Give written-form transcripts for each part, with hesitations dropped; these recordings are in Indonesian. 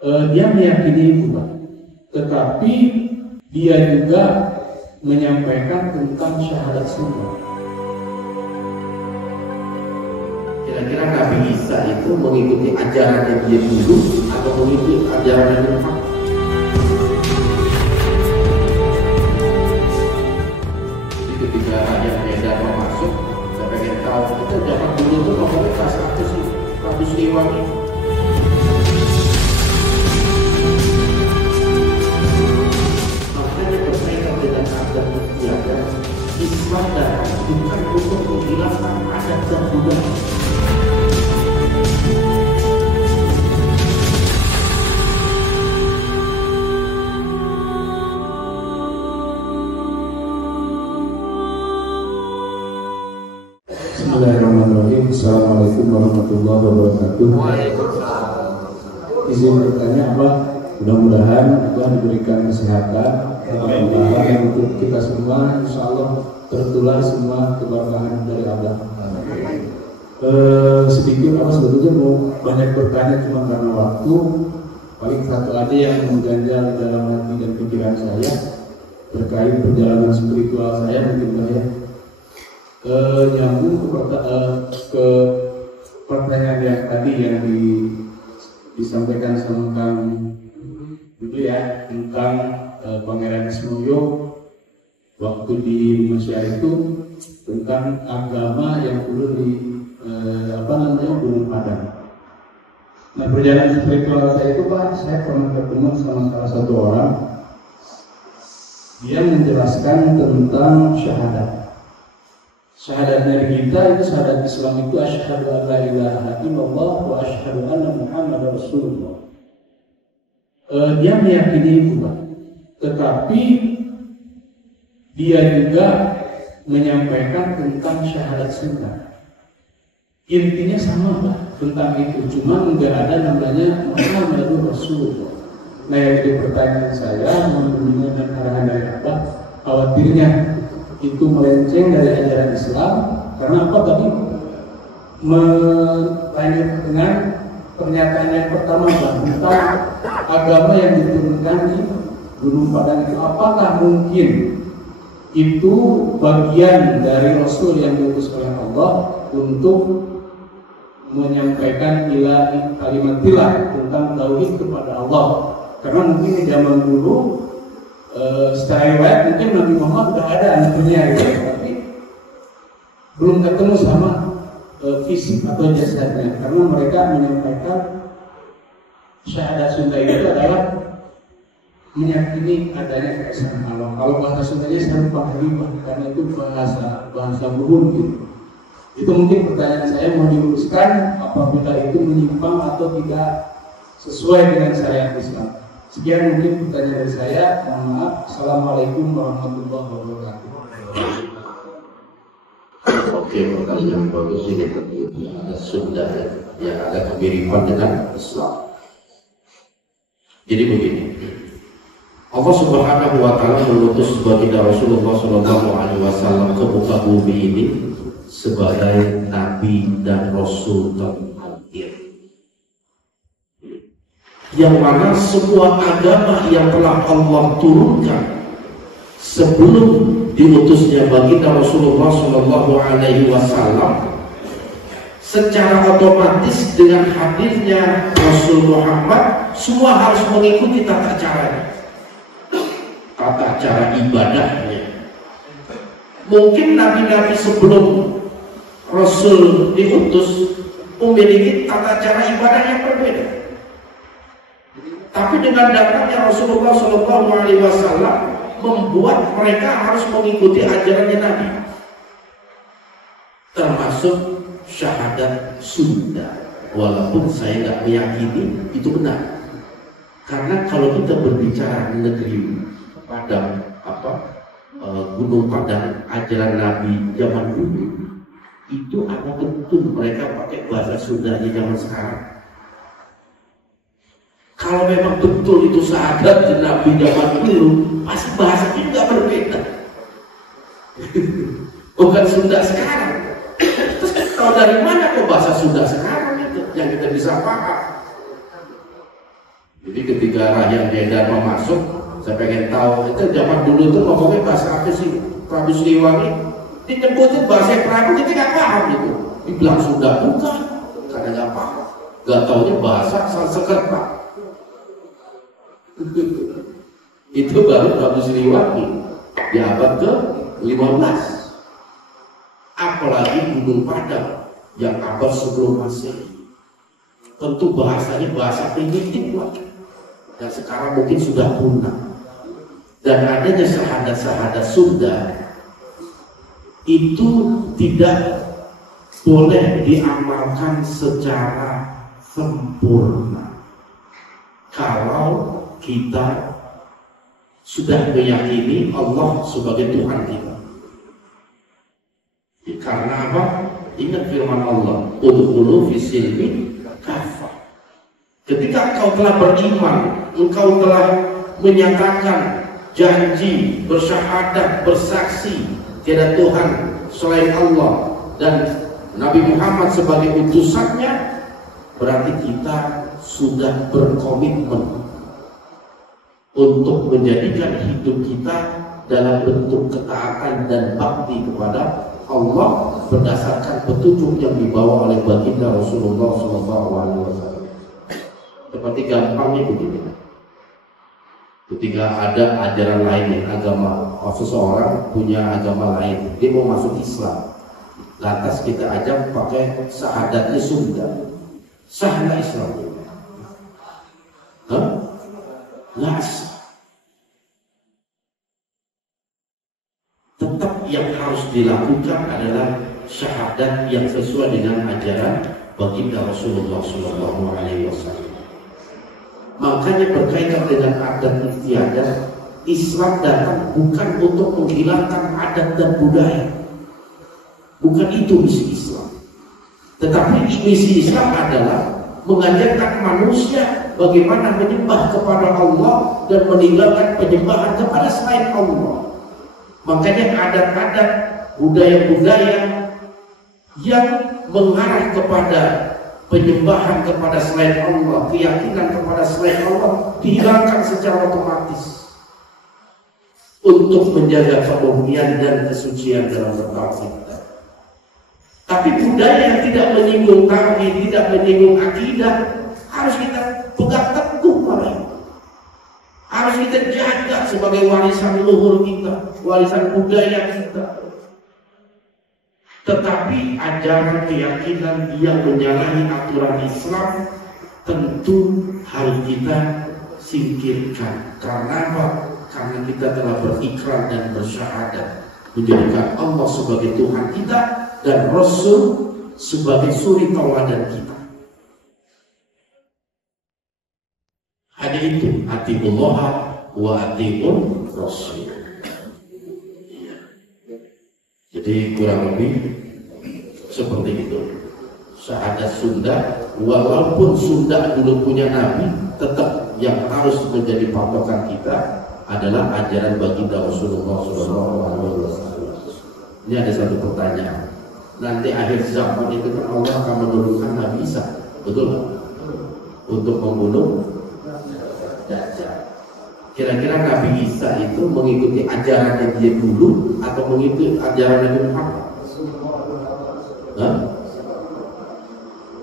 Dia meyakini itu, Pak. Tetapi dia juga menyampaikan tentang syahadat sunnah. Kira-kira Nabi Isa itu mengikuti ajaran dia dulu atau mengikuti ajaran yang Muhammad? Jadi ketika rakyat Medan mau masuk, saya pengen tahu kita zaman dulu itu ngomongnya kelas 100 Siliwangi. Makanya berkaitan dengan adat istiadat, Islam datang bukan untuk menghilangkan adat dan budaya. Bismillahirrahmanirrahim. Assalamualaikum warahmatullahi wabarakatuh. Izin bertanya, Abah, mudah-mudahan Abah diberikan kesehatan, mudah-mudahan untuk kita semua, insya Allah tertular semua keberkahan dari Abah. Sedikit Abah sebetulnya mau banyak bertanya, cuma karena waktu paling satu aja yang mengganjal dalam hati dan pikiran saya terkait perjalanan spiritual saya mungkin ya. Nyambung ke pertanyaan yang tadi yang disampaikan sama Kang dulu ya tentang Pangeran Ismoyo waktu di Indonesia itu tentang agama yang dulu di Gunung Padang. Nah, perjalanan spiritual saya itu, Pak, saya pernah ketemu sama salah satu orang. Dia menjelaskan tentang syahadat. Syahadat dari kita itu syahadat Islam itu asyhadu an la ilaha illallah wa asyhadu anna Muhammadar Rasulullah. Dia meyakini itu, Pak. Tetapi dia juga menyampaikan tentang syahadat sunnah. Intinya sama, Pak, tentang itu. Cuma nggak ada namanya Muhammadur Rasulullah. Nah, yang jadi pertanyaan saya, menurut dan arahan dari Abah, khawatirnya itu melenceng dari ajaran Islam. Karena apa tadi? Melanjut dengan pernyataan yang pertama, Pak, tentang agama yang diturunkan di Gunung Padang itu. Apakah mungkin itu bagian dari Rasul yang diutus oleh Allah untuk menyampaikan kalimat tentang tauhid kepada Allah? Karena mungkin di zaman dulu secara riwayat mungkin Nabi Muhammad sudah ada anaknya gitu, tapi belum ketemu sama fisik atau jasadnya, karena mereka menyampaikan syahadat Sunda itu adalah meyakini adanya keesaan Allah. Kalau bahasa Sundanya saya lupa lagi, karena itu bahasa Buhun gitu. Itu mungkin pertanyaan saya mau diluruskan apabila itu menyimpang atau tidak sesuai dengan syariat Islam. Sekian mungkin pertanyaan dari saya. Mohon maaf. Assalamualaikum warahmatullahi wabarakatuh. Oke, pertanyaan bagus ini. Ada Sunda yang ada kemiripan dengan Islam. Jadi begini, Allah Subhanahu wa Ta'ala mengutus baginda Rasulullah Sallallahu Alaihi Wasallam ke muka bumi ini sebagai Nabi dan Rasul terakhir, yang mana semua agama yang telah Allah turunkan sebelum diutusnya baginda Rasulullah Shallallahu Alaihi Wasallam, secara otomatis dengan hadirnya Rasul Muhammad semua harus mengikuti tata cara ibadahnya. Mungkin nabi-nabi sebelum Rasul diutus memiliki tata cara ibadah yang berbeda. Tapi dengan datangnya Rasulullah SAW membuat mereka harus mengikuti ajarannya Nabi, termasuk syahadat Sunda. Walaupun saya nggak meyakini itu benar, karena kalau kita berbicara negeri Padang, Gunung Padang, ajaran Nabi zaman dulu itu apa betul mereka pakai bahasa Sundanya zaman sekarang? Kalau memang betul itu syahadat Nabi zaman dulu, pasti bahasanya juga berbeda. Bukan Sunda sekarang. Terus tahu dari mana kok bahasa Sunda sekarang itu yang kita bisa paham? Jadi ketika Rahyam Dharma masuk, saya pengen tahu itu zaman dulu itu ngomongnya bahasa apa sih? Prabu Siliwangi dinyebutin bahasa Prabu, kita nggak paham itu. Dibilang Sunda bukan, karena nggak paham. Gak taunya bahasa Sanskerta. Itu baru Prabu Siliwangi di abad ke-15. Apalagi Gunung Padang yang abad sebelum Masehi. Tentu bahasanya bahasa primitif lah. Dan sekarang mungkin sudah punah. Dan adanya syahadat-syahadat Sunda itu tidak boleh diamalkan secara sempurna kalau kita sudah meyakini Allah sebagai Tuhan kita. Karena apa? Ingat firman Allah, udkhulu fis silmi kafah. Ketika engkau telah beriman, engkau telah menyatakan janji, bersyahadat, bersaksi tiada Tuhan selain Allah dan Nabi Muhammad sebagai utusannya, berarti kita sudah berkomitmen untuk menjadikan hidup kita dalam bentuk ketaatan dan bakti kepada Allah berdasarkan petunjuk yang dibawa oleh baginda Rasulullah SAW. Seperti gampangnya begini, ketika ada ajaran lain, agama, seseorang punya agama lain, dia mau masuk Islam, lantas kita ajak pakai syahadatnya Sunda, sah nggak Islam? Nggak sah. Tetap yang harus dilakukan adalah syahadat yang sesuai dengan ajaran baginda Rasulullah SAW. Makanya berkaitan dengan adat istiadat, Islam datang bukan untuk menghilangkan adat dan budaya. Bukan itu misi Islam. Tetapi misi Islam adalah mengajarkan manusia bagaimana menyembah kepada Allah dan meninggalkan penyembahan kepada selain Allah. Makanya adat-adat, budaya-budaya yang mengarah kepada penyembahan kepada selain Allah, keyakinan kepada selain Allah dihilangkan secara otomatis untuk menjaga kemurnian dan kesucian dalam bertauhid. Tapi budaya yang tidak menyinggung tauhid, tidak menyinggung akidah, harus kita pegang teguh padanya. Harus kita jaga sebagai warisan leluhur kita, warisan budaya kita. Tetapi ajaran keyakinan yang menyalahi aturan Islam tentu harus kita singkirkan. Karena apa? Karena kita telah berikrar dan bersyahadat menjadikan Allah sebagai Tuhan kita dan Rasul sebagai suri tauladan kita. Hanya itu, atiullah wa atiur Rasul. Jadi kurang lebih seperti itu. Syahadat Sunda, walaupun Sunda dulu punya nabi, tetap yang harus menjadi patokan kita adalah ajaran baginda Rasulullah SAW. Ini ada satu pertanyaan. Nanti akhir zaman itu kan Allah akan menurunkan Nabi Isa, betul? Untuk membunuh Dajjal. Kira-kira Nabi Isa itu mengikuti ajaran dia dulu atau mengikuti ajaran Nabi Muhammad?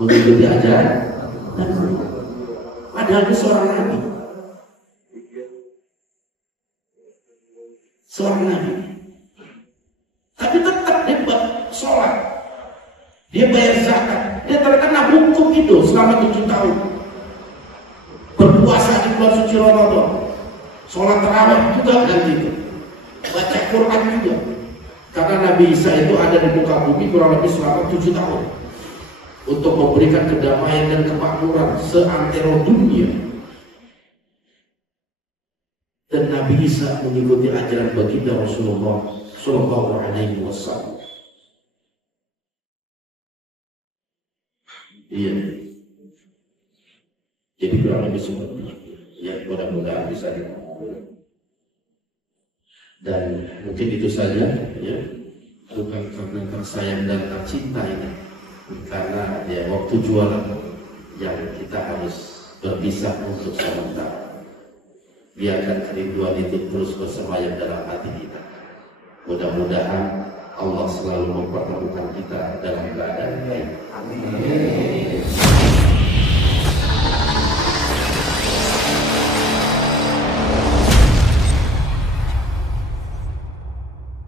Mengikuti ajaran Nabi Muhammad. Padahal dia seorang Nabi. Seorang Nabi. Tapi tetap dia sholat. Dia bayar zakat. Dia terkena hukum itu selama 7 tahun. Berpuasa di bulan suci Ramadan. Sholat tarawih juga dan gitu. Baca Quran juga. Karena Nabi Isa itu ada di muka bumi kurang lebih selama 7 tahun. Untuk memberikan kedamaian dan kemakmuran seantero dunia. Dan Nabi Isa mengikuti ajaran baginda Rasulullah SAW. Iya. Jadi kurang lebih seperti itu. Ya, mudah-mudahan bisa dimaklumi. Dan mungkin itu saja, ya. Bukan karena sayang dan cinta ini, karena ya waktu jualan yang kita harus berpisah untuk sementara. Biarkan kerinduan itu terus bersemayam dalam hati kita. Mudah-mudahan Allah selalu mempertemukan kita dalam keadaan baik.